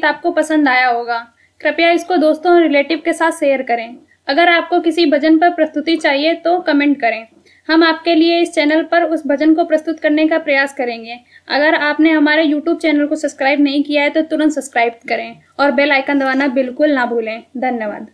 गीत आपको पसंद आया होगा। कृपया इसको दोस्तों और रिलेटिव के साथ शेयर करें। अगर आपको किसी भजन पर प्रस्तुति चाहिए तो कमेंट करें, हम आपके लिए इस चैनल पर उस भजन को प्रस्तुत करने का प्रयास करेंगे। अगर आपने हमारे YouTube चैनल को सब्सक्राइब नहीं किया है तो तुरंत सब्सक्राइब करें और बेल आइकन दबाना बिल्कुल ना भूलें। धन्यवाद।